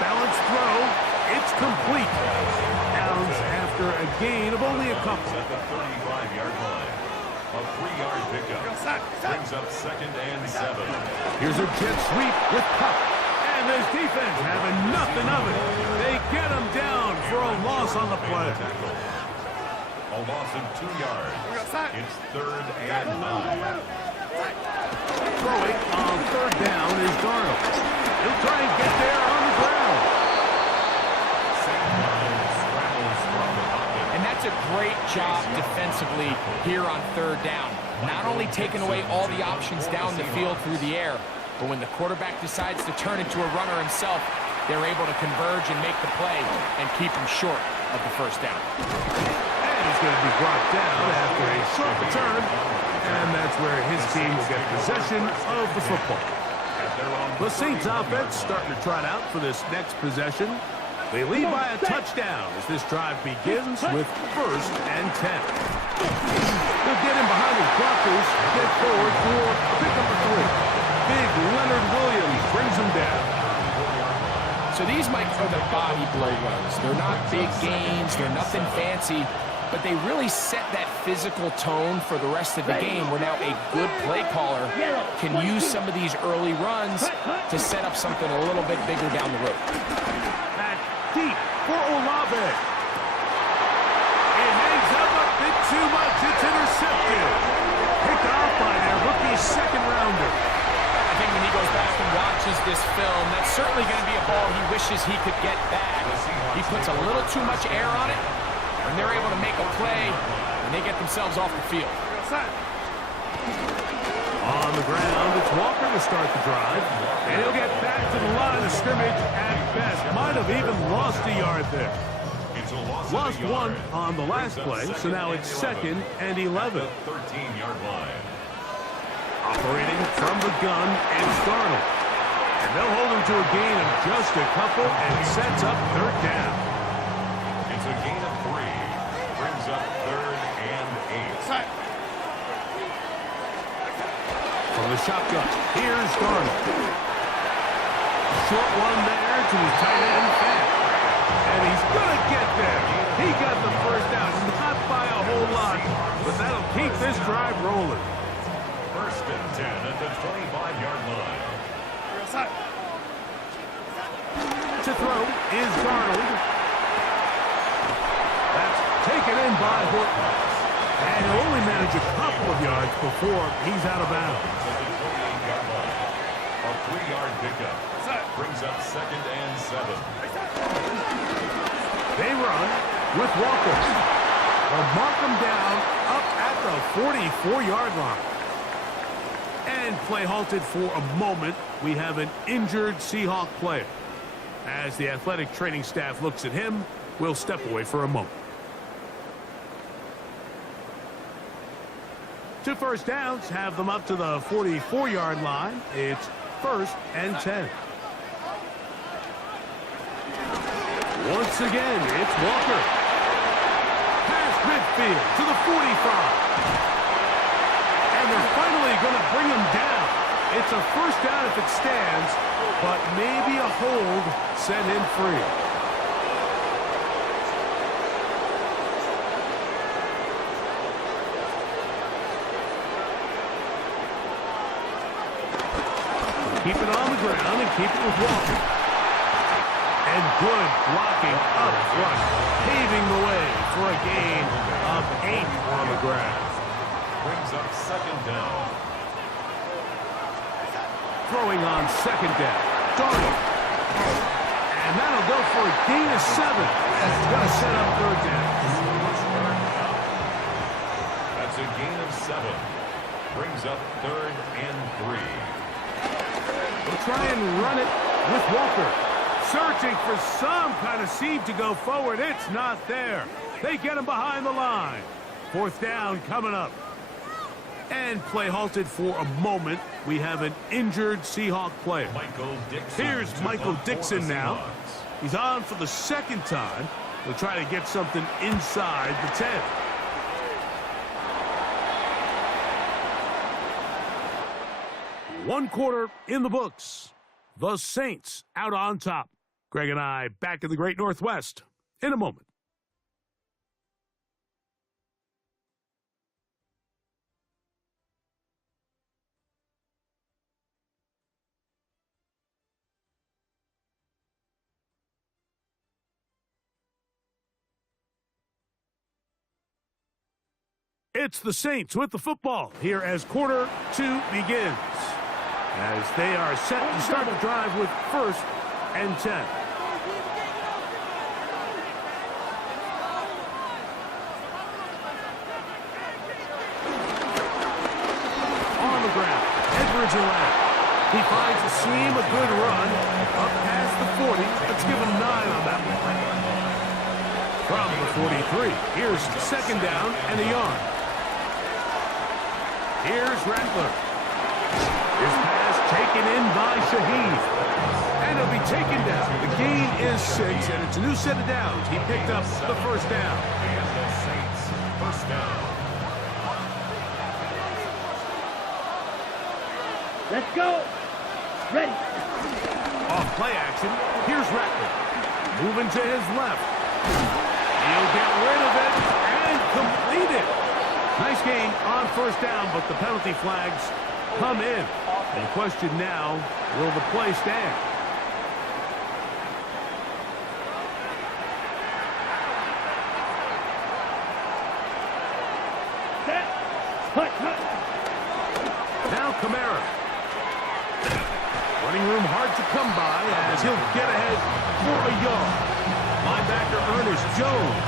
Balanced throw. It's complete. Downs after a gain of only a couple. At the 35-yard line. A 3-yard pickup. Brings up 2nd and 7. Here's a jet sweep with Cup. And this defense having nothing of it. They get him down for a loss on the play. A loss of 2 yards. It's 3rd and 9. Throwing on 3rd down is Darnold. He'll try and get there on the ground. And that's a great job defensively here on 3rd down. Not only taking away all the options down the field through the air, but when the quarterback decides to turn into a runner himself, they're able to converge and make the play and keep him short of the 1st down. And he's going to be brought down after a short return. And that's where his team will get possession of the football. The Saints offense starting to trot out for this next possession. They lead by a touchdown as this drive begins with 1st and 10. They'll get in behind the blockers, get forward for pick number 3. Big Leonard Williams brings him down. So these might be the body blow runs. They're not big gains, they're nothing fancy, but they really set that physical tone for the rest of the game where now a good play caller can use some of these early runs to set up something a little bit bigger down the road. Back deep for Olave. It hangs up a bit too much. It's intercepted. Picked off by their rookie 2nd rounder. I think when he goes back and watches this film, that's certainly going to be a ball he wishes he could get back. He puts a little too much air on it, and they're able to make a play, and they get themselves off the field. On the ground, it's Walker to start the drive. And he'll get back to the line of scrimmage at best. Might have even lost a yard there. Lost 1 on the last play, so now it's 2nd and 11. 13-yard line. Operating from the gun is Darnold. And they'll hold him to a gain of just a couple and sets up 3rd down. It's a gain of 3. Brings up 3rd and 8. From the shotgun, here's Darnold. Short one there to his tight end, Fant. And he's going to get there. He got the 1st down, not by a whole lot, but that'll keep this drive rolling. 1st and 10 at the 25-yard line. To throw is Darnold. That's taken in by Horton. And he'll only manage a couple of yards before he's out of bounds. At the 28-yard line. A 3-yard pickup. Brings up 2nd and 7. They run with Walker. They'll mark him down up at the 44-yard line. And play halted for a moment. We have an injured Seahawk player. As the athletic training staff looks at him, we'll step away for a moment. 2 1st downs have them up to the 44-yard line. It's 1st and 10. Once again, it's Walker. Past midfield to the 45. And they're finally going to bring him down. It's a 1st down if it stands, but maybe a hold set him free. Keep it on the ground and keep it with Walker. And good blocking up front, paving the way for a gain of 8 on the ground. Brings up 2nd down. Throwing on 2nd down. Darnold. And that'll go for a gain of 7. That's going to set up 3rd down. That's a gain of 7. Brings up 3rd and 3. They'll try and run it with Walker. Searching for some kind of seam to go forward. It's not there. They get him behind the line. 4th down coming up. And play halted for a moment. We have an injured Seahawk player. Here's Michael Dixon now. He's on for the 2nd time. They'll try to get something inside the 10. One quarter in the books. The Saints out on top. Greg and I back in the Great Northwest in a moment. It's the Saints with the football here as quarter 2 begins. As they are set to start the drive with 1st and 10. On the ground, Edwards around. He finds a seam, a good run, up past the 40. Let's give him 9 on that one. From the 43, here's 2nd down and a yard. Here's Rattler. His pass taken in by Shaheed. And it'll be taken down. The gain is 6, and it's a new set of downs. He picked up the 1st down. And the Saints, 1st down. Let's go. Ready. Off play action, here's Rattler. Moving to his left. He'll get rid of it and complete it. Nice gain on 1st down, but the penalty flags come in. And the question now, will the play stand? Now Kamara. Running room hard to come by as he'll get ahead for a yard. Linebacker Ernest Jones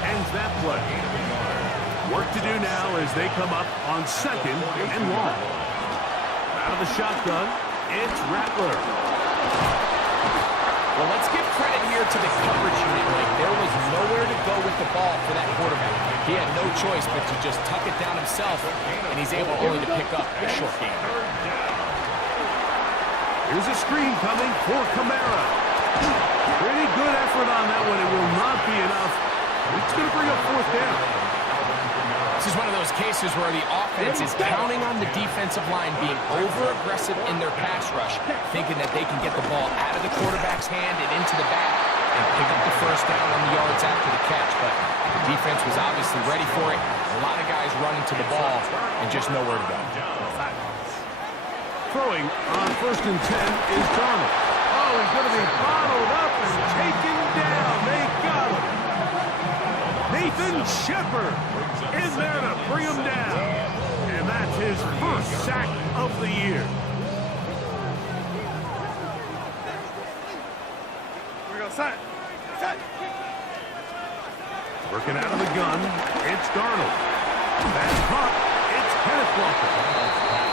ends that play. Work to do now as they come up on 2nd and long. Out of the shotgun, it's Rattler. Well, let's give credit here to the coverage unit. Like, there was nowhere to go with the ball for that quarterback. He had no choice but to just tuck it down himself, and he's able only to pick up a short gain. Here's a screen coming for Kamara. Pretty good effort on that one. It will not be enough. It's going to bring up 4th down. This is one of those cases where the offense is counting on the defensive line being over-aggressive in their pass rush, thinking that they can get the ball out of the quarterback's hand and into the back and pick up the 1st down on the yards after the catch. But the defense was obviously ready for it. A lot of guys running to the ball and just nowhere to go. Throwing on 1st and 10 is Darnold. Oh, he's going to be bottled up and taken down. They got him. Nathan Shepard in there to bring him down. And that's his 1st sack of the year. We go set. Set. Working out of the gun, it's Darnold. That's caught. It's Kenneth Walker.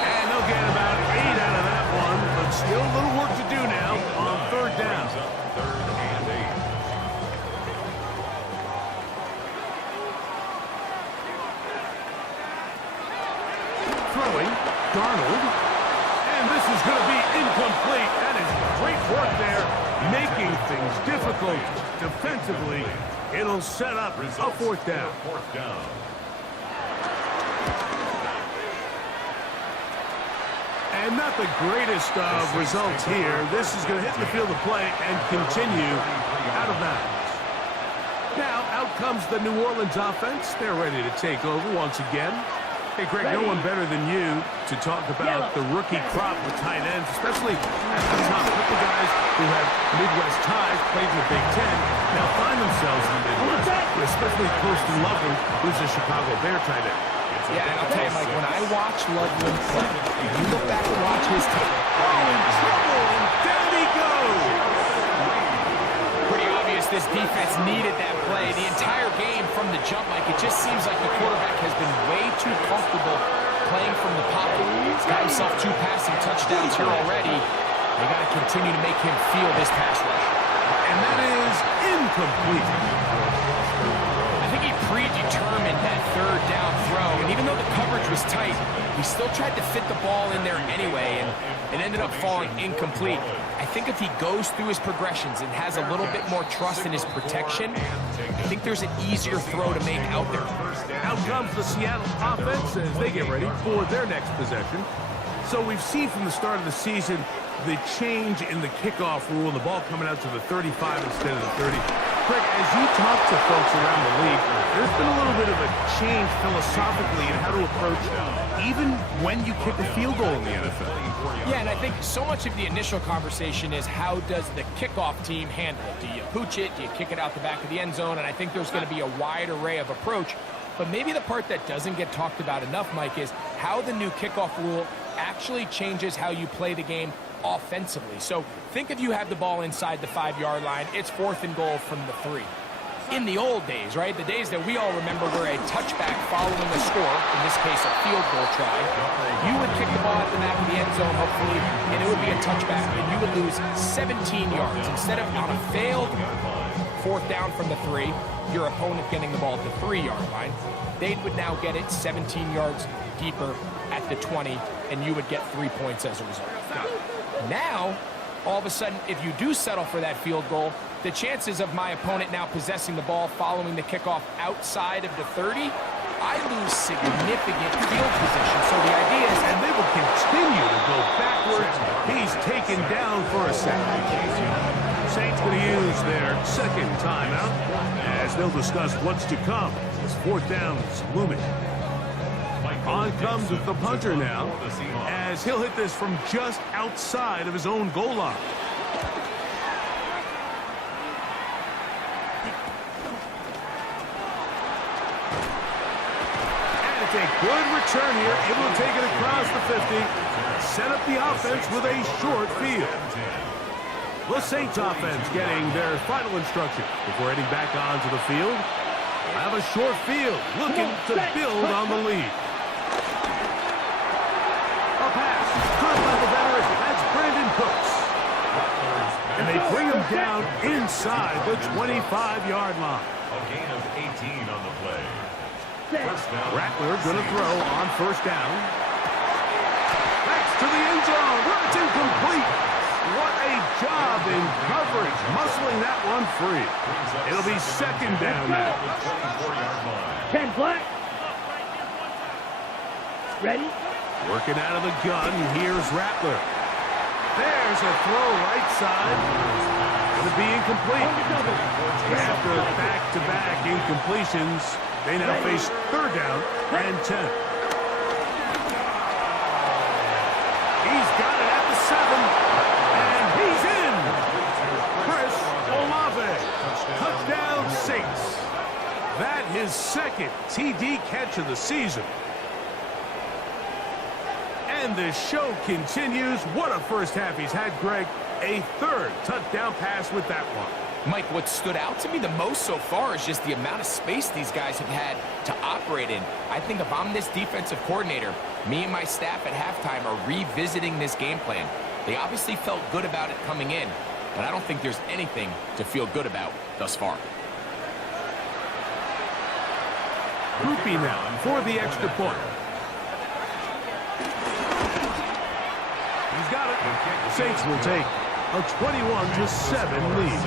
And they'll get about 8 out of that one, but still a little work to do now on 3rd down. 3rd and 8. Throwing, Darnold. And this is going to be incomplete. That is great work there, making things difficult defensively. It'll set up a 4th down. 4th down. And not the greatest of results here. This is going to hit the field of play and continue out of bounds. Now, out comes the New Orleans offense. They're ready to take over once again. Hey, Greg, no one better than you to talk about the rookie crop with tight ends, especially at the top. A couple guys who have Midwest ties, played in the Big Ten, now find themselves in the Midwest, especially Poston Loveland, who's a Chicago Bear tight end. Yeah, and I'll tell you, Mike, when I watch Loveland play, you look back and watch his tape. Oh, in trouble, and down he goes. Pretty obvious this defense needed that play. The entire game from the jump, Mike, it just seems like the quarterback has been way too comfortable playing from the pocket. He's got himself 2 passing touchdowns here already. They got to continue to make him feel this pass rush. And that is incomplete. I think he predetermined that 3rd down throw, and even though the coverage was tight, he still tried to fit the ball in there anyway, and it ended up falling incomplete. I think if he goes through his progressions and has a little bit more trust in his protection, I think there's an easier throw to make out there. Out comes the Seattle offense as they get ready for their next possession. So we've seen from the start of the season the change in the kickoff rule and the ball coming out to the 35 instead of the 30. Greg, as you talk to folks around the league, there's been a little bit of a change philosophically in how to approach even when you kick a field goal in the NFL. Yeah, and I think so much of the initial conversation is how does the kickoff team handle it? Do you pooch it? Do you kick it out the back of the end zone? And I think there's going to be a wide array of approach. But maybe the part that doesn't get talked about enough, Mike, is how the new kickoff rule actually changes how you play the game offensively. So think if you have the ball inside the 5-yard line, it's 4th and goal from the 3. In the old days, right, the days that we all remember were a touchback following a score, in this case a field goal try, you would kick the ball at the back of the end zone, hopefully, and it would be a touchback, and you would lose 17 yards. Instead of on a failed 4th down from the 3, your opponent getting the ball at the 3-yard line, they would now get it 17 yards deeper at the 20, and you would get 3 points as a result. Now, all of a sudden, if you do settle for that field goal, the chances of my opponent now possessing the ball following the kickoff outside of the 30, I lose significant field position. So the idea is, and they will continue to go backwards. He's taken down for a sack. Saints going to use their second timeout as they'll discuss what's to come. It's 4th downs looming. On comes the punter now as he'll hit this from just outside of his own goal line. And it's a good return here, able to take it across the 50. Set up the offense with a short field. The Saints offense getting their final instruction before heading back onto the field. Have a short field, looking to build on the lead. A pass, caught by the veteran. That's Brandon Cooks. And they bring him down inside the 25-yard line. A gain of 18 on the play. First down. Rattler going to throw on 1st down. That's to the end zone, where it's incomplete. What a job in coverage, muscling that one free. It'll be 2nd down now. 10 black. Ready? Working out of the gun, here's Rattler. There's a throw right side. It'll be incomplete. After back-to-back incompletions, they now face 3rd down and 10. He's got it at the 7. And he's in. Chris Olave. Touchdown Saints. That his 2nd TD catch of the season. And the show continues. What a first half he's had, Greg. A 3rd touchdown pass with that one. Mike, what stood out to me the most so far is just the amount of space these guys have had to operate in. I think if I'm this defensive coordinator, me and my staff at halftime are revisiting this game plan. They obviously felt good about it coming in, but I don't think there's anything to feel good about thus far. Groupie now for the extra point. He's got it. The Saints will take a 21-7 lead.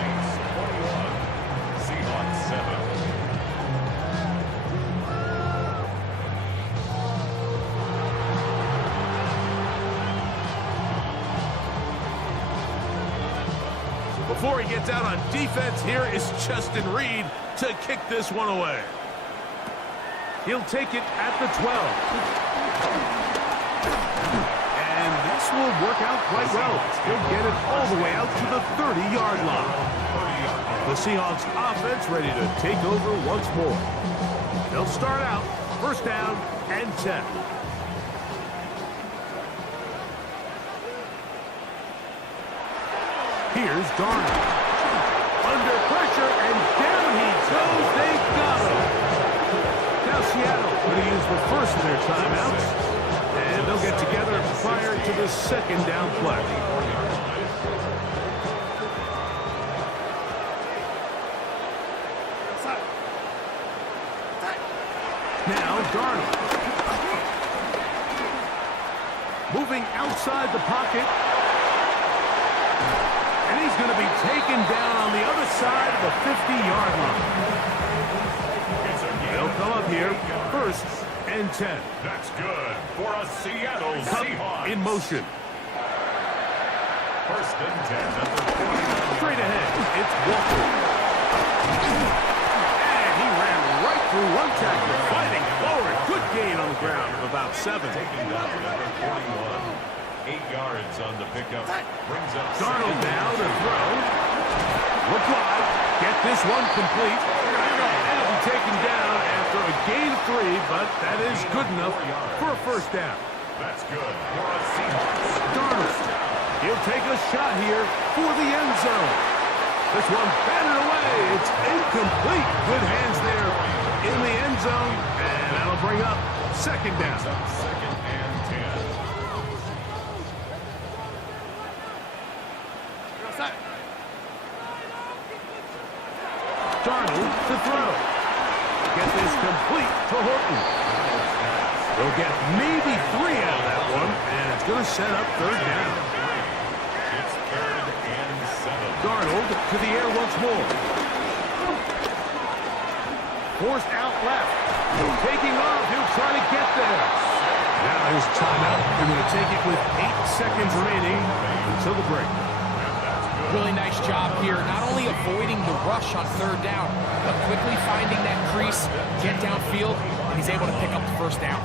Seahawks 7. Before he gets out on defense, here is Justin Reed to kick this one away. He'll take it at the 12. And this will work out quite well. He'll get it all the way out to the 30-yard line. The Seahawks offense ready to take over once more. They'll start out 1st down and 10. Here's Darnold. Under pressure, and down he goes. They got him. Now Seattle going to use the first of their timeouts. And they'll get together prior to the 2nd down play. Now Darnold. Moving outside the pocket. And he's going to be taken down on the other side of the 50-yard line. They'll come up here, 1st and 10. That's good for a Seattle Seahawks. In motion. First and 10 at the 49. Straight ahead, it's Walker. And he ran right through one tackler, fighting forward. Good gain on the ground of about 7. Taking down number 41. 8 yards on the pickup. Brings up Darnold now to throw. Look wide. Get this one complete. And it'll be taken down after a gain of 3, but that is good enough for a first down. That's good for a Seahawks. Darnold. He'll take a shot here for the end zone. This one batted away. It's incomplete. Good hands there in the end zone. And that'll bring up second down. Second and 10. Darnold to throw. Get this complete to Horton. They'll get maybe 3 out of that one, and it's going to set up third down. It's third and 7. Darnold to the air once more. Forced out left. Taking off. He'll try to get there. Now here's a timeout. They're going to take it with 8 seconds remaining until the break. Really nice job here, not only avoiding the rush on third down, but quickly finding that crease, get downfield, and he's able to pick up the first down.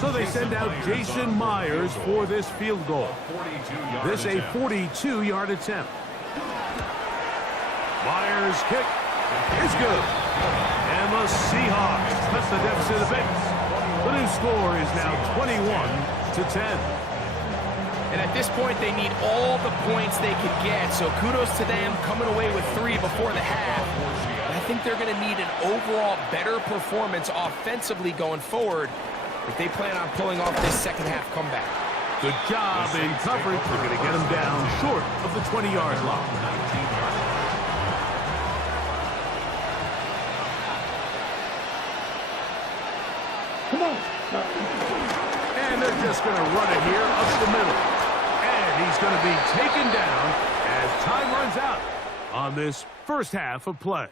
So they send out Jason Myers for this field goal. This a 42-yard attempt. Myers' kick is good. And the Seahawks cut the deficit a bit. The new score is now 21-10. And at this point, they need all the points they can get. So kudos to them coming away with 3 before the half. But I think they're going to need an overall better performance offensively going forward if they plan on pulling off this second half comeback. Good job in coverage. They're going to get them down short of the 20-yard line. Come on. And they're just going to run it here up the middle. And he's going to be taken down as time runs out on this first half of play.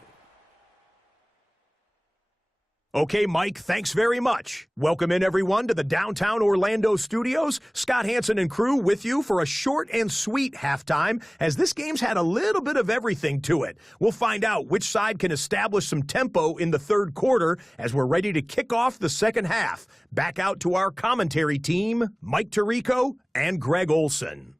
Okay, Mike, thanks very much. Welcome in, everyone, to the downtown Orlando studios. Scott Hansen and crew with you for a short and sweet halftime, as this game's had a little bit of everything to it. We'll find out which side can establish some tempo in the third quarter as we're ready to kick off the second half. Back out to our commentary team, Mike Tirico and Greg Olson.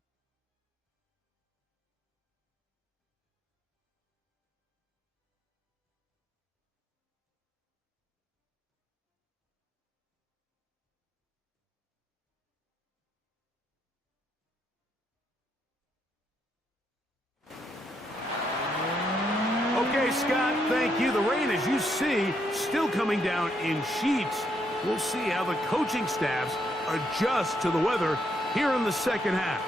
Okay, Scott, thank you. The rain, as you see, still coming down in sheets. We'll see how the coaching staffs adjust to the weather here in the second half.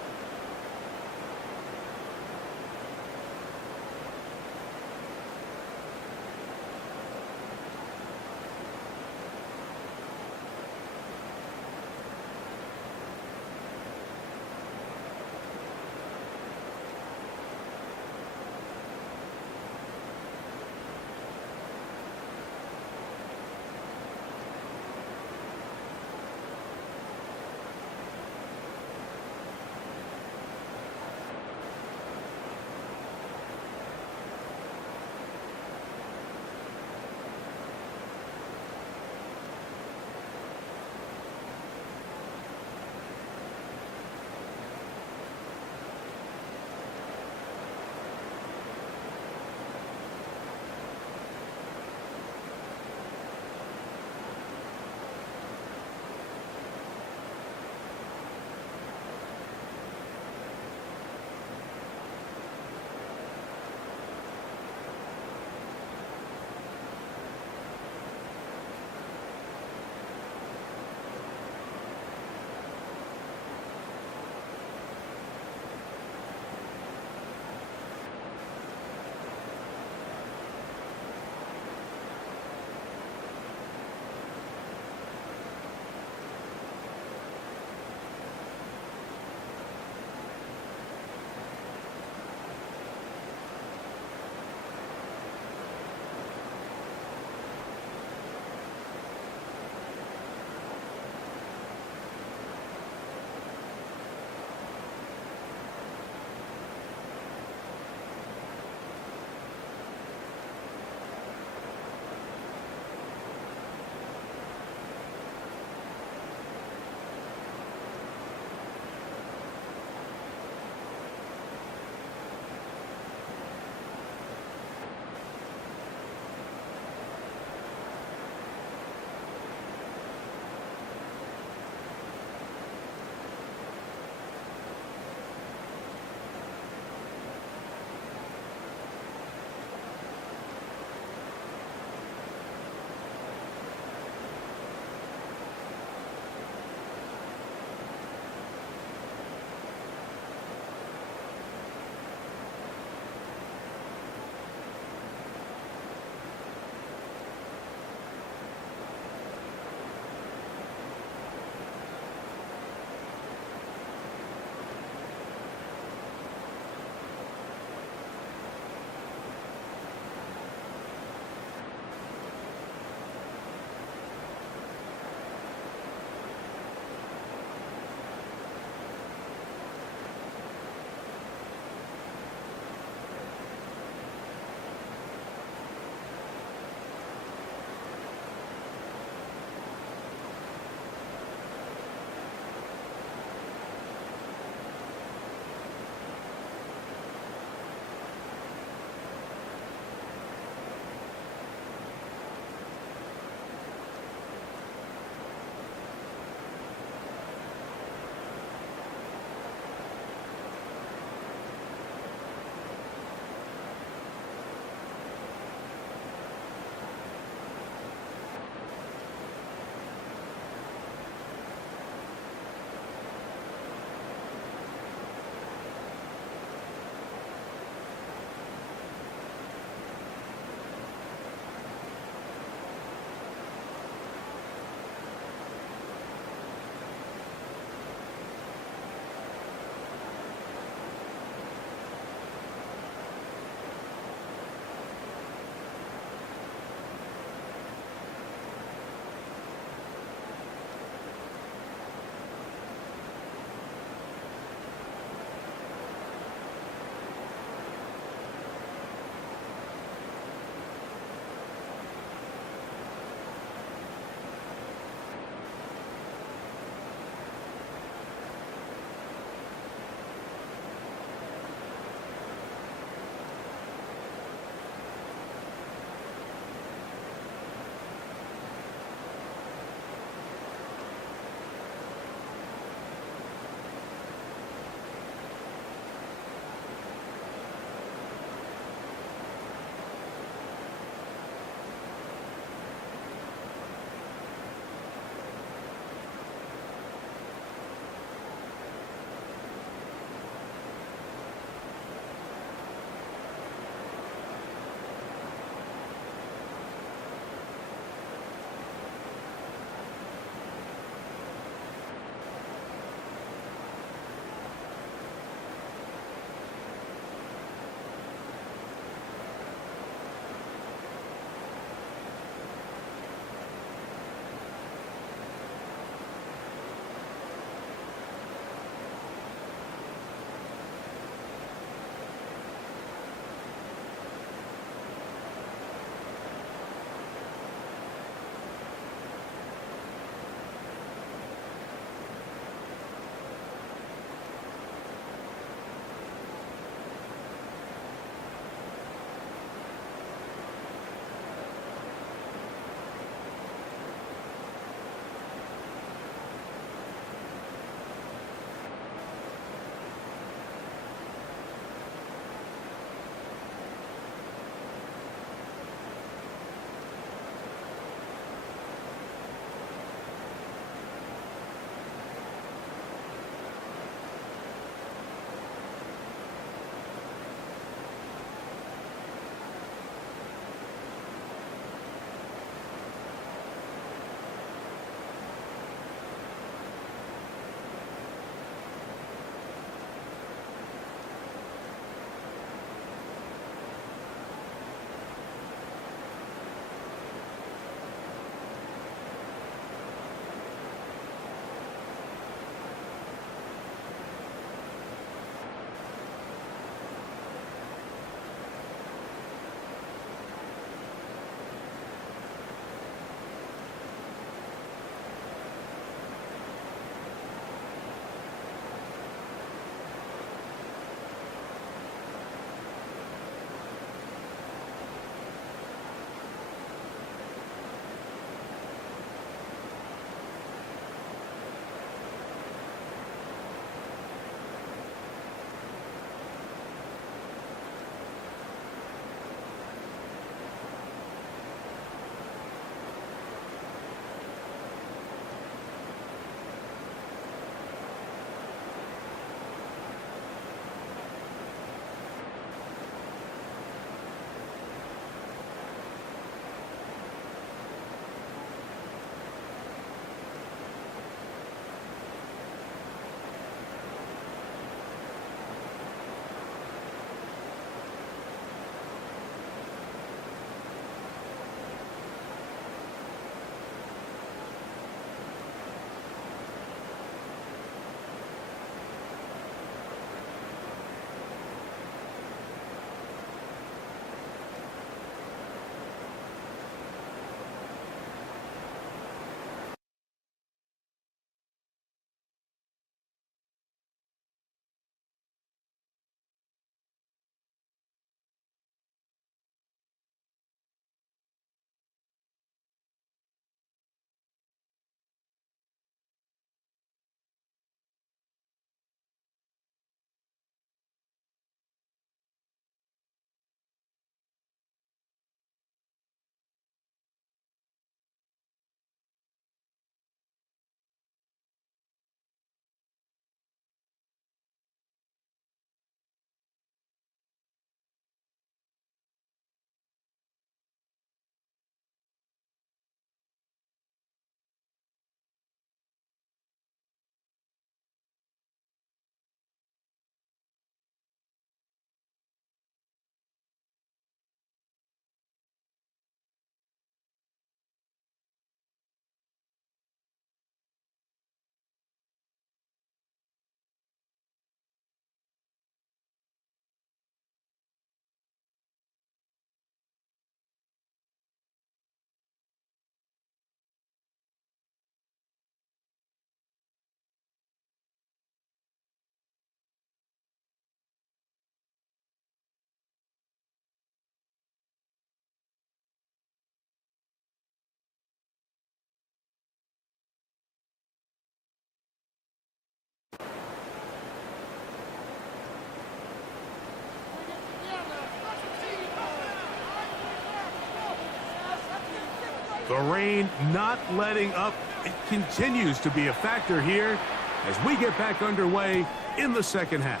The rain not letting up. It continues to be a factor here as we get back underway in the second half.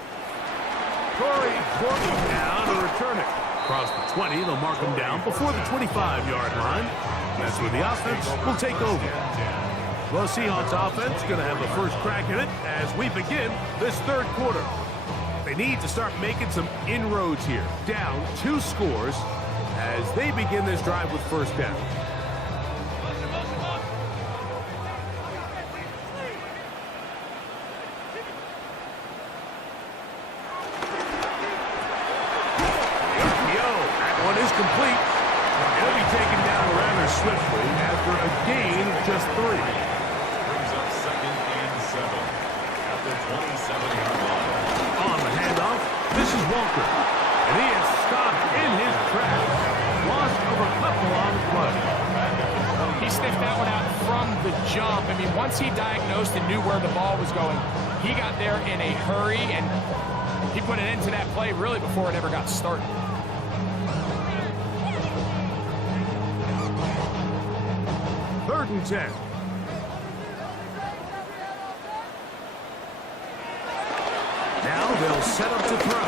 Corey working down to return it. Across the 20, they'll mark him down before the 25-yard line. That's where the offense will take over. Well, Seahawks offense going to have the first crack at it as we begin this third quarter. They need to start making some inroads here. Down 2 scores as they begin this drive with first down. Complete. He'll be taken down rather swiftly after a gain of just 3. Brings up second and 7 at the 27-yard line. On the handoff, this is Walker. And he is stopped in his tracks. Loss of a couple on the play. He sniffed that one out from the jump. I mean, once he diagnosed and knew where the ball was going, he got there in a hurry, and he put an end to that play really before it ever got started. Third and 10. Now they'll set up to throw.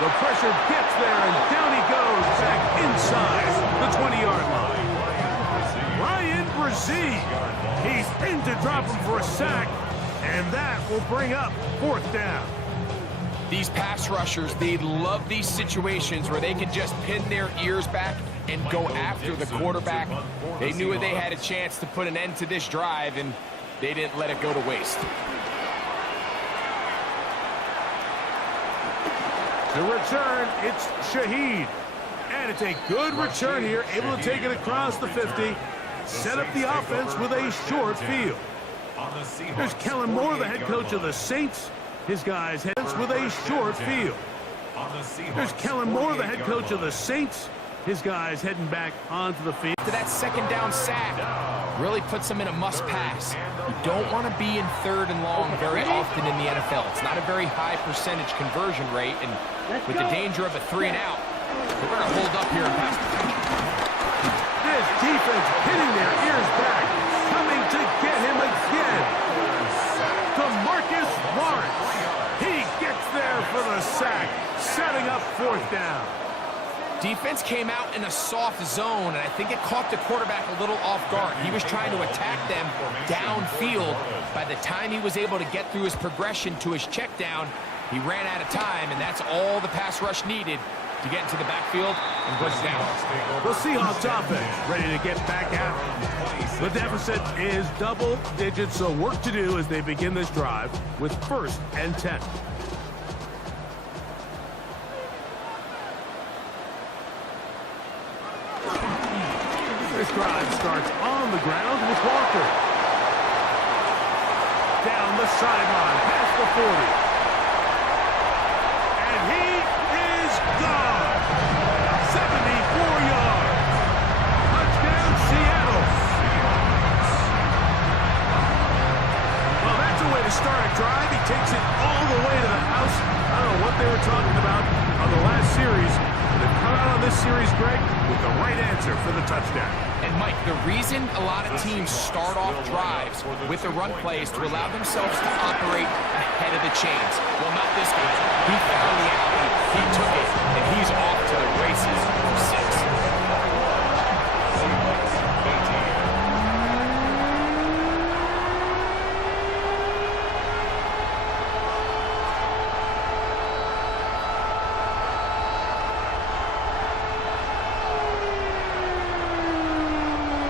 The pressure gets there, and down he goes back inside the 20-yard line. Ryan Brzee. He's in to drop him for a sack, and that will bring up fourth down. These pass rushers, they love these situations where they can just pin their ears back and go after the quarterback. They knew they had a chance to put an end to this drive, and they didn't let it go to waste. To return, it's Shaheed. And it's a good return here, able to take it across the 50, set up the offense with a short field. There's Kellen Moore, the head coach of the Saints. His guys head with a short field. There's Kellen Moore, the head coach of the Saints. His guys heading back onto the field. To that second down sack really puts them in a must pass. You don't want to be in third and long very often in the NFL. It's not a very high percentage conversion rate, and with the danger of a 3 and out, we're going to hold up here and pass protection. This defense hitting their ears back, coming to get him again. DeMarcus Lawrence. He gets there for the sack, setting up fourth down. Defense came out in a soft zone, and I think it caught the quarterback a little off guard. He was trying to attack them downfield. By the time he was able to get through his progression to his check down, he ran out of time, and that's all the pass rush needed to get into the backfield and bring it down. The Seahawks offense ready to get back out. The deficit is double digits, so work to do as they begin this drive with first and 10. This drive starts on the ground with Walker. Down the sideline, past the 40. And he is gone. 74 yards. Touchdown, Seattle. Well, that's a way to start a drive. He takes it all the way to the house. I don't know what they were talking about on the last series. They've come out on this series, Greg, with the right answer for the touchdown. And, Mike, the reason a lot of teams start off drives with the run play is to allow themselves to operate ahead of the chains. Well, not this guy. He found the alley, he took it, and he's off to the races for 6.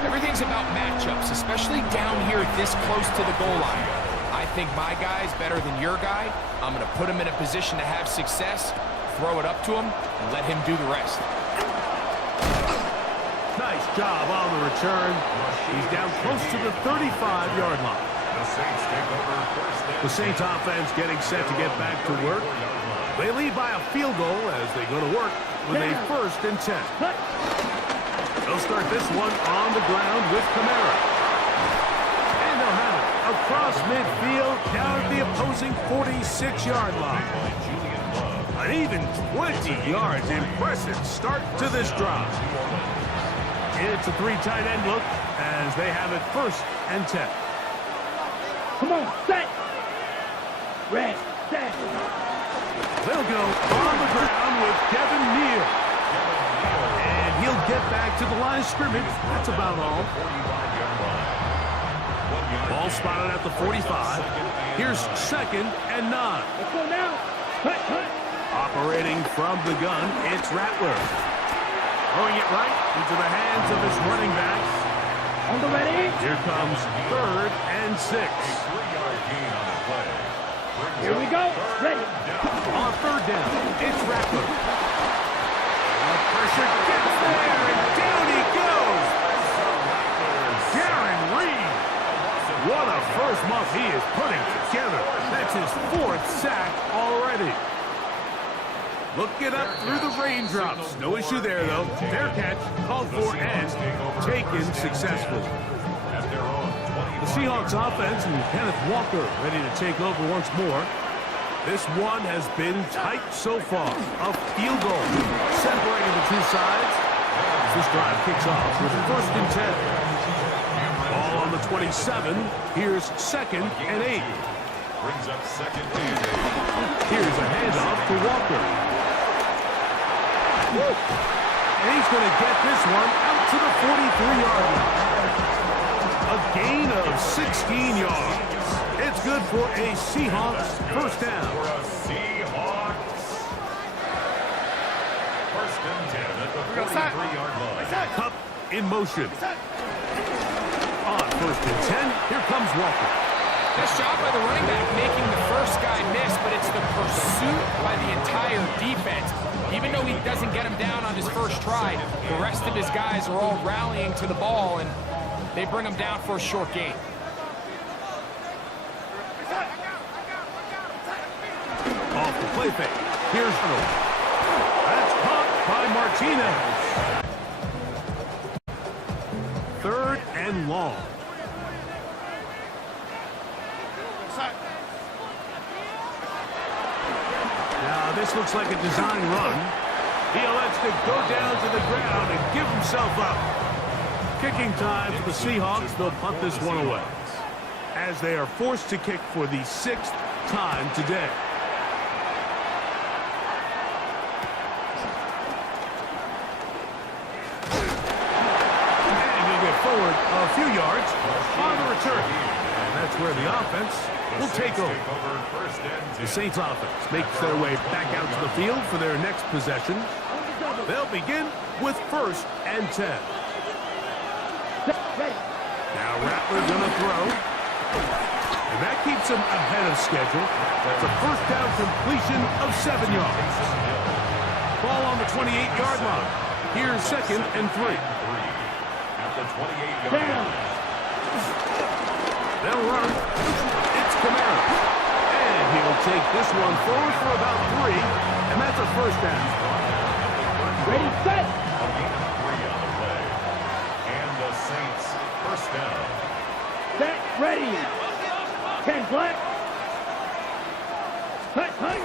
Everything's about matchups, especially down here this close to the goal line. I think my guy's better than your guy. I'm going to put him in a position to have success, throw it up to him, and let him do the rest. Nice job on the return. He's down close to the 35-yard line. The Saints offense getting set to get back to work. They lead by a field goal as they go to work with a first and 10. They'll start this one on the ground with Kamara. And they'll have it across midfield down at the opposing 46-yard line. An even 20 yards. Impressive start to this drive. It's a 3 tight end look as they have it 1st and 10. Come on, set. Red, set. They'll go on the ground with Kevin Neal. And he'll get back to the line of scrimmage. That's about all. Ball spotted at the 45. Here's 2nd and 9. Let's go now. Cut, cut. Operating from the gun, it's Rattler. Throwing it right into the hands of his running backs. On the ready. Here comes 3rd and 6. Here we go. Ready. On 3rd down, it's Rattler. The pressure gets there, and down he goes. Darren Reed. What a first month he is putting together. That's his 4th sack already. Looking up through the raindrops. No issue there, though. Fair catch, called for, and taken successfully. The Seahawks offense and Kenneth Walker ready to take over once more. This one has been tight so far. A field goal separating the two sides. This drive kicks off with 1st and 10. Ball on the 27. Here's 2nd and 8. Brings up 2nd and 8. Here's a handoff to Walker. And he's going to get this one out to the 43-yard line. A gain of 16 yards. It's good for a Seahawks 1st down. For a Seahawks 1st and 10 at the 43-yard line. Cup in motion. On 1st and 10, here comes Walker. Nice job by the running back making the first guy miss, but it's the pursuit by the entire defense. Even though he doesn't get him down on his first try, the rest of his guys are all rallying to the ball, and they bring him down for a short gain. Off the play fake. Here's Arnold. That's caught by Martinez. 3rd and long. Now this looks like a design run. He elects to go down to the ground and give himself up. Kicking time for the Seahawks. They'll punt this one away, as they are forced to kick for the 6th time today. And he'll get forward a few yards on the return. And that's where the offense will take over. The Saints offense makes their way back out to the field for their next possession. They'll begin with 1st and 10. Now Rattler gonna throw. And that keeps him ahead of schedule. That's a 1st down completion of 7 yards. Ball on the 28-yard line. Here's 2nd and 3. At the 28-yard line. They'll run. It's Kamara. And he'll take this one forward for about 3. And that's a 1st down. Ready, set. A gain of 3 on the play. And the Saints 1st down. Set, ready. 10 black. Cut, cut.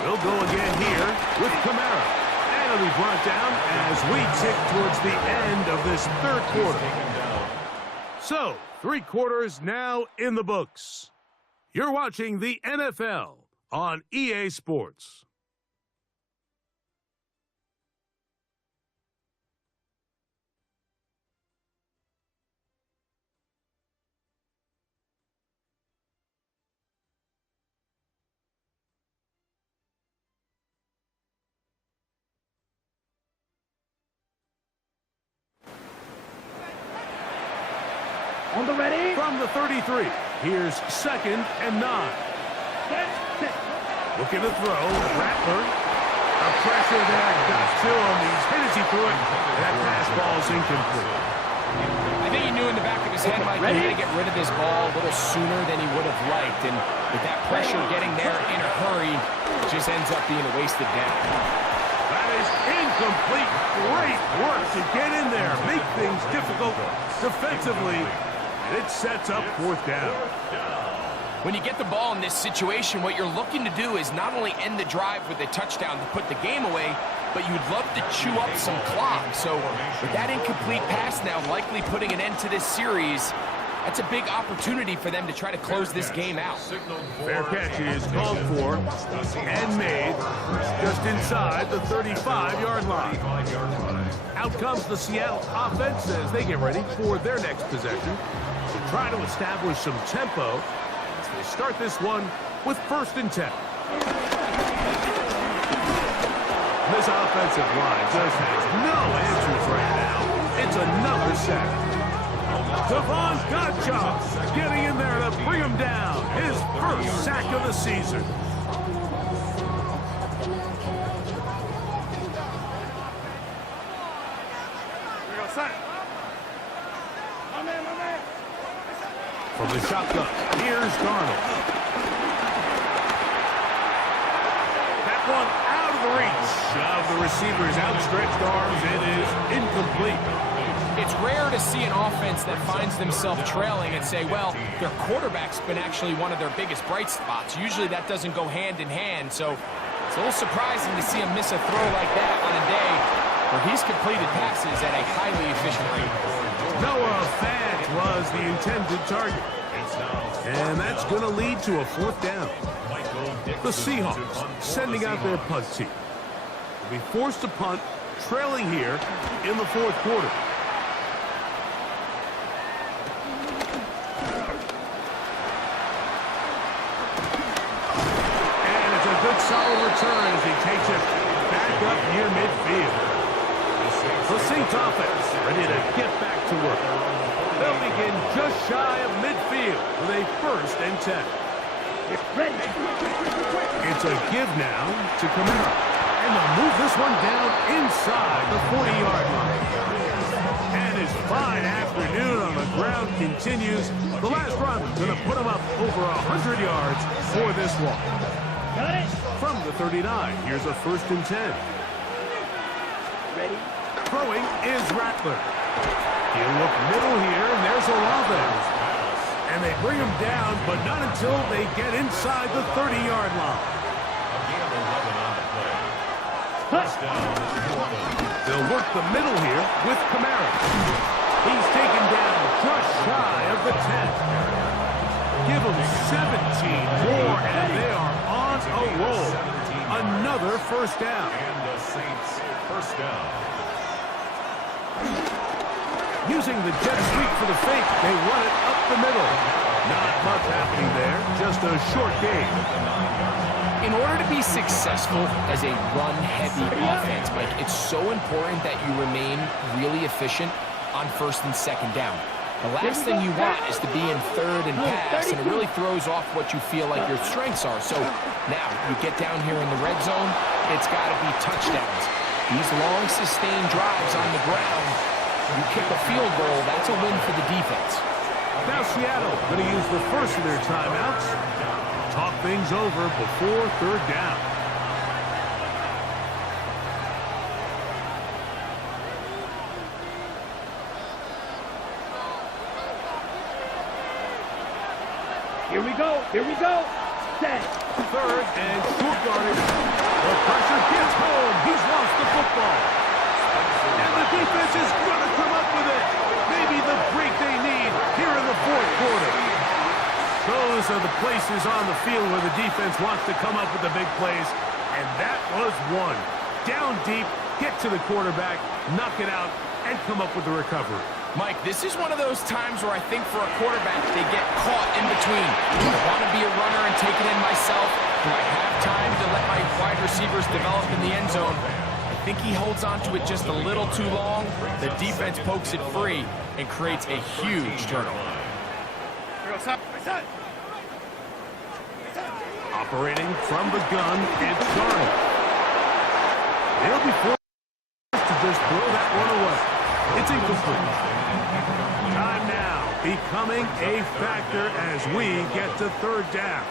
They'll go again here with Kamara. And it'll be brought down as we tick towards the end of this 3rd quarter. So, 3 quarters now in the books. You're watching the NFL on EA Sports. On the ready. From the 33, here's 2nd and 9. Set, set. Looking to throw, Rattler. A pressure there got to him. He's hit as he threw it. That pass ball's incomplete. I think he knew in the back of his head, Mike, he had to get rid of this ball a little sooner than he would have liked. And with that pressure getting there in a hurry, it just ends up being a wasted down. That is incomplete. Great work to get in there. Make things difficult defensively. It sets up 4th down. When you get the ball in this situation, what you're looking to do is not only end the drive with a touchdown to put the game away, but you'd love to chew up some clock. So with that incomplete pass now likely putting an end to this series, that's a big opportunity for them to try to close this game out. Fair catch is called for and made just inside the 35-yard line. Out comes the Seattle offense as they get ready for their next possession to try to establish some tempo as they start this one with 1st and 10. This offensive line just has no answers right now. It's another sack. Devon Godchaux getting in there to bring him down. His 1st sack of the season. From the shotgun, here's Darnold. That one out of the reach of the receiver's outstretched arms. It is incomplete. It's rare to see an offense that finds themselves trailing and say, well, their quarterback's been actually one of their biggest bright spots. Usually that doesn't go hand in hand, so it's a little surprising to see him miss a throw like that on a day where he's completed passes at a highly efficient rate. Noah Fant was the intended target. And that's going to lead to a 4th down. The Seahawks sending out their punt team. They'll be forced to punt, trailing here in the 4th quarter. And it's a good solid return as he takes it back up near midfield. The Saints offense ready to get back to work. They'll begin just shy of midfield with a 1st and 10. It's a give now to Camara. And they'll move this one down inside the 40-yard line. And his fine afternoon on the ground continues. The last run is going to put him up over 100 yards for this walk. From the 39, here's a 1st and 10. Ready? Throwing is Rattler. He'll look middle here, and there's Olave. And they bring him down, but not until they get inside the 30-yard line. They'll work the middle here with Camara. He's taken down just shy of the 10. Give them 17 more, and they are on a roll. Another 1st down. And the Saints 1st down. Using the jet sweep for the fake, they run it up the middle. Not much happening there, just a short gain. In order to be successful as a run-heavy offense, Mike, it's so important that you remain really efficient on 1st and 2nd down. The last thing you want is to be in 3rd and pass, and it really throws off what you feel like your strengths are. So now you get down here in the red zone, it's got to be touchdowns. These long, sustained drives on the ground, you kick a field goal, that's a win for the defense. Now Seattle going to use the 1st of their timeouts. Talk things over before 3rd down. Here we go. Here we go. Set. 3rd and short yardage. The pressure gets home. He's lost the football. And the defense is going to come up with it. Maybe the break they need here in the 4th quarter. Those are the places on the field where the defense wants to come up with the big plays. And that was one. Down deep, get to the quarterback, knock it out, and come up with the recovery. Mike, this is one of those times where I think for a quarterback, they get caught in between. Do I want to be a runner and take it in myself? Do I have time to let my wide receivers develop in the end zone? I think he holds on to it just a little too long. The defense pokes it free and creates a huge turnover. Operating from the gun, it's Darnold. They'll be forced to just throw that one away. It's incomplete. Time now becoming a factor as we get to 3rd down.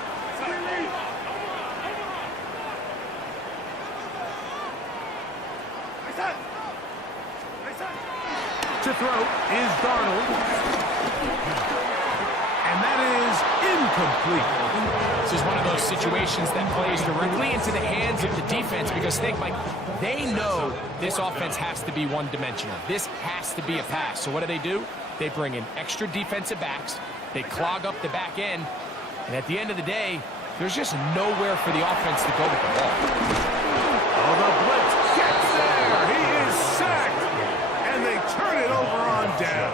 To throw is Darnold. and that is incomplete. This is one of those situations that plays directly into the hands of the defense because think, Mike, they know this offense has to be one-dimensional. This has to be a pass. So what do? They bring in extra defensive backs. They clog up the back end. And at the end of the day, there's just nowhere for the offense to go with the ball. Oh, the blitz gets there. He is sacked. And they turn it over on down.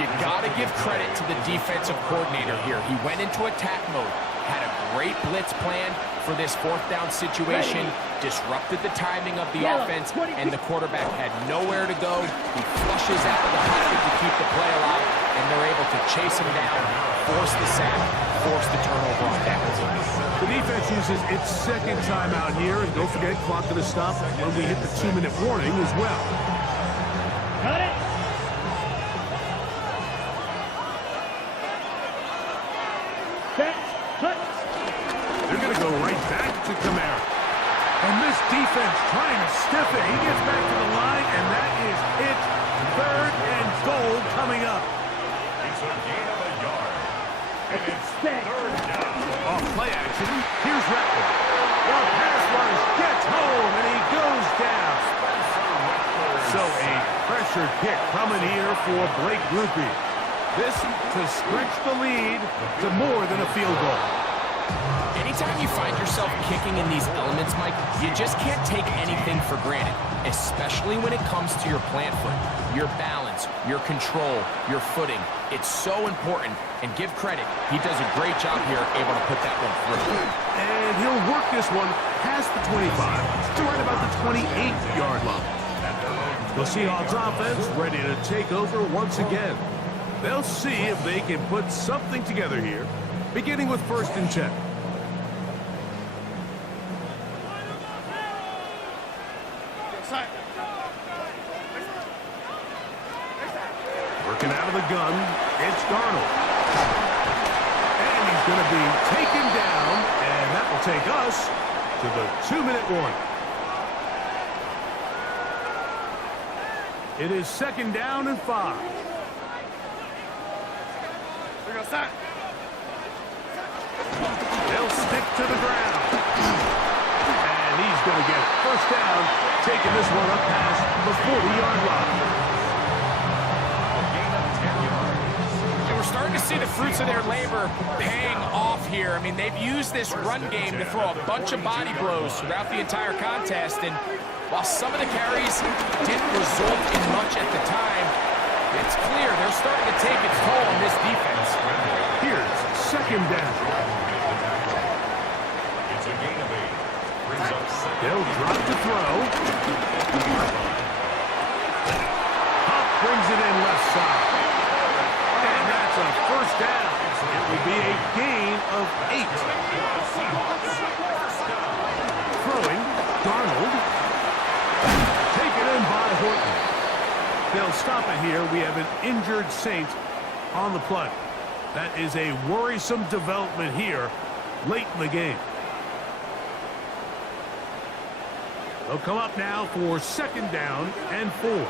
You got to give credit to the defensive coordinator here. He went into attack mode, had a great blitz plan for this fourth down situation, disrupted the timing of the offense, and the quarterback had nowhere to go. He flushes out of the pocket to keep the play alive, and they're able to chase him down, force the sack, force the turnover on downs. The defense uses its second timeout here, and don't forget, clock going to stop when we hit the 2-minute warning as well. Cut it. Set. Cut. They're going to go right back to Kamara. And this defense trying to stiff it. He gets back to the line, and that is it. 3rd and goal coming up. It's a gain of a yard. And it's 3rd down. Off play action, here's Rattler. The pass rush gets home, and he goes down. So a pressure kick coming here for Blake Grupe. This to stretch the lead to more than a field goal. Anytime you find yourself kicking in these elements, Mike, you just can't take anything for granted, especially when it comes to your plant foot, your balance, your control, your footing. It's so important, and give credit, he does a great job here able to put that one through. And he'll work this one past the 25 to right about the 28-yard line. The Seahawks offense ready to take over once again. They'll see if they can put something together here, beginning with 1st and 10. Working out of the gun, it's Darnold. And he's going to be taken down, and that will take us to the 2-minute warning. It is 2nd down and 5. They'll stick to the ground. And he's going to get 1st down, taking this one up past the 40-yard line. And we're starting to see the fruits of their labor paying off here. I mean, they've used this run game to throw a bunch of body blows throughout the entire contest. And while some of the carries didn't result in much at the time, it's clear they're starting to take its toll on this defense. Here's 2nd down. It's a gain of 8. Brings up 2nd. They'll drop to throw. Huff brings it in left side. And that's a 1st down. It will be a gain of 8. Throwing, Darnold. Taken in by Horton. They'll stop it here. We have an injured Saint on the play. That is a worrisome development here late in the game. They'll come up now for 2nd down and 4. Big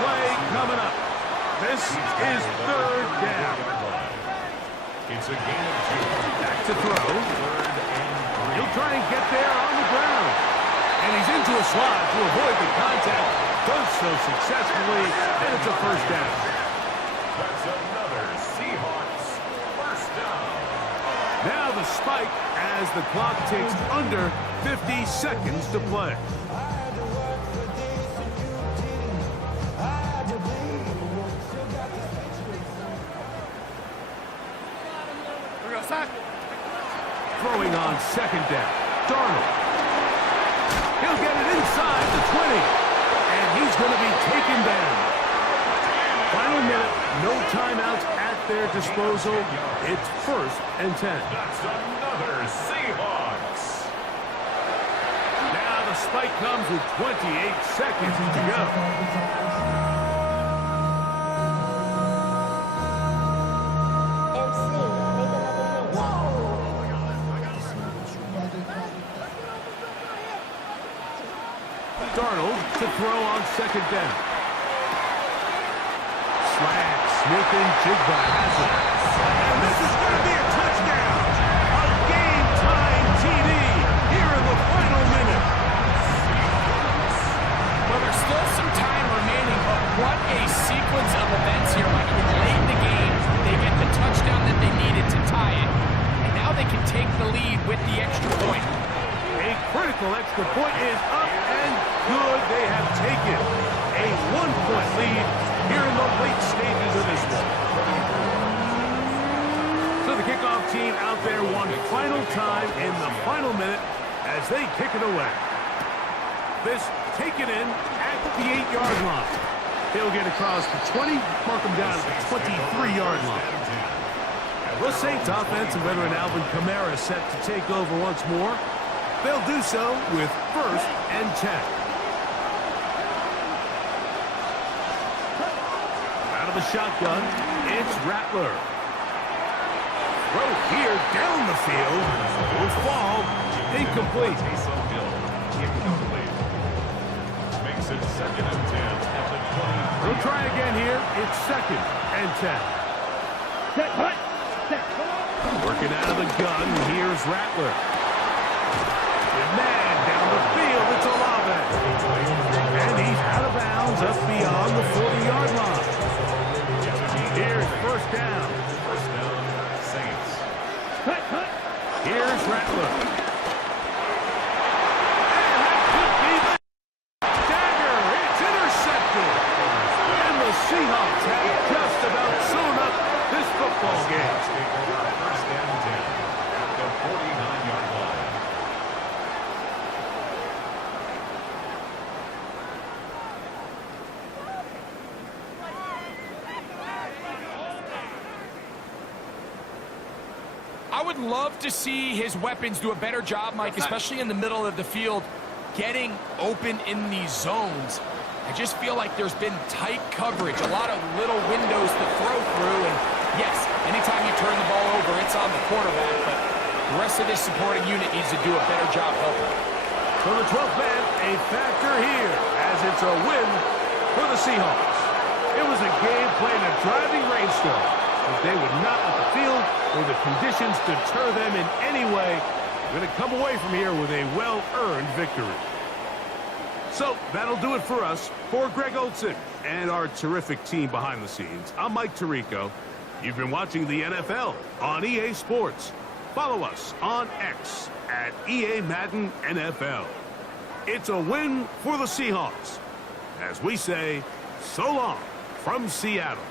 play coming up. This is 3rd down. It's a gain of 2. Back to throw. 3rd and 3. He'll try and get there on the ground. And he's into a slot to avoid the contact. Does so successfully, and it's a 1st down. That's another Seahawks 1st down. Now the spike as the clock ticks under 50 seconds to play. Throwing on 2nd down. Darnold. He'll get it inside the 20. And he's going to be taken down. Final minute, no timeouts at their disposal. It's 1st and 10. That's another Seahawks. Now the spike comes with 28 seconds to go. to throw on second down. Slant, Smith-Njigba has it. And this is going to be a touchdown. A game-time TD here in the final minute. Well, there's still some time remaining, but what a sequence of events here, Mike. Late in the game, they get the touchdown that they needed to tie it, and now they can take the lead with the extra point. A critical extra point is up and good. They have taken a 1-point lead here in the late stages of this one. So the kickoff team out there one final time in the final minute as they kick it away. This taken in at the 8-yard line. He'll get across the 20, mark him down at the 23-yard line. The Saints offense and veteran Alvin Kamara set to take over once more. They'll do so with 1st and 10. Out of the shotgun, it's Rattler. Throw here down the field will fall incomplete. Makes it 2nd and 10 at the 20. We'll try again here. It's 2nd and 10. Set, hut. Set. Working out of the gun, here's Rattler. Man down the field, it's Olave. And he's out of bounds up beyond the 40-yard line. Here's 1st down. 1st down, Saints. Cut, cut. Here's Rattler. And that could be the dagger. It's intercepted. And the Seahawks have just about sewn up this football game. 1st and 10 at the 49-yard line. I would love to see his weapons do a better job, Mike, especially in the middle of the field, getting open in these zones. I just feel like there's been tight coverage, a lot of little windows to throw through, and yes, anytime you turn the ball over, it's on the quarterback, but the rest of this supporting unit needs to do a better job helping. So the 12th man, a factor here, as it's a win for the Seahawks. It was a game played in a driving rainstorm, but they would not let the field or the conditions deter them in any way. They're going to come away from here with a well-earned victory. So that'll do it for us. For Greg Olson and our terrific team behind the scenes, I'm Mike Tirico. You've been watching the NFL on EA Sports. Follow us on X at EA Madden NFL. It's a win for the Seahawks. As we say, so long from Seattle.